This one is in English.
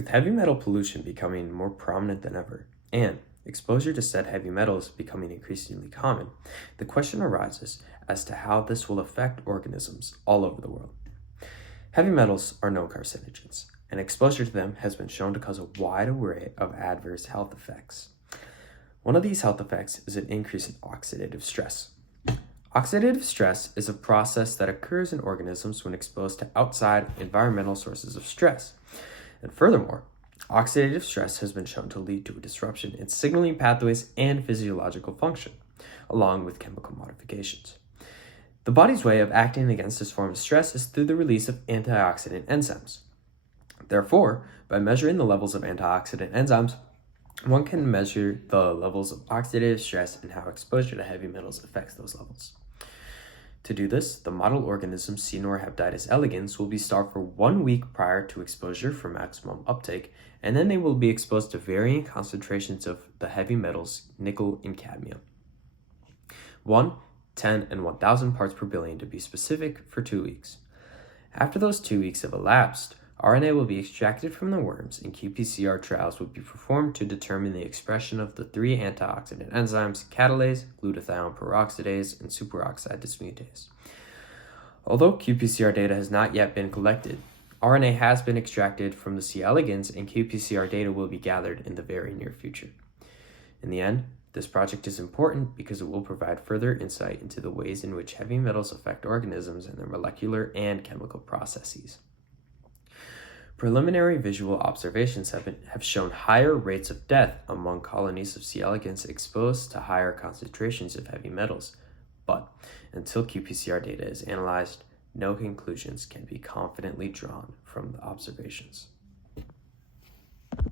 With heavy metal pollution becoming more prominent than ever, and exposure to said heavy metals becoming increasingly common, the question arises as to how this will affect organisms all over the world. Heavy metals are known carcinogens, and exposure to them has been shown to cause a wide array of adverse health effects. One of these health effects is an increase in oxidative stress. Oxidative stress is a process that occurs in organisms when exposed to outside environmental sources of stress. And furthermore, oxidative stress has been shown to lead to a disruption in signaling pathways and physiological function, along with chemical modifications. The body's way of acting against this form of stress is through the release of antioxidant enzymes. Therefore, by measuring the levels of antioxidant enzymes, one can measure the levels of oxidative stress and how exposure to heavy metals affects those levels. To do this, the model organism Caenorhabditis elegans will be starved for 1 week prior to exposure for maximum uptake, and then they will be exposed to varying concentrations of the heavy metals nickel and cadmium. 1, 10, and 1,000 parts per billion to be specific for 2 weeks. After those 2 weeks have elapsed, RNA will be extracted from the worms and qPCR trials will be performed to determine the expression of the 3 antioxidant enzymes catalase, glutathione peroxidase, and superoxide dismutase. Although qPCR data has not yet been collected, RNA has been extracted from the C. elegans and qPCR data will be gathered in the very near future. In the end, this project is important because it will provide further insight into the ways in which heavy metals affect organisms and their molecular and chemical processes. Preliminary visual observations have shown higher rates of death among colonies of C. elegans exposed to higher concentrations of heavy metals, but until qPCR data is analyzed, no conclusions can be confidently drawn from the observations.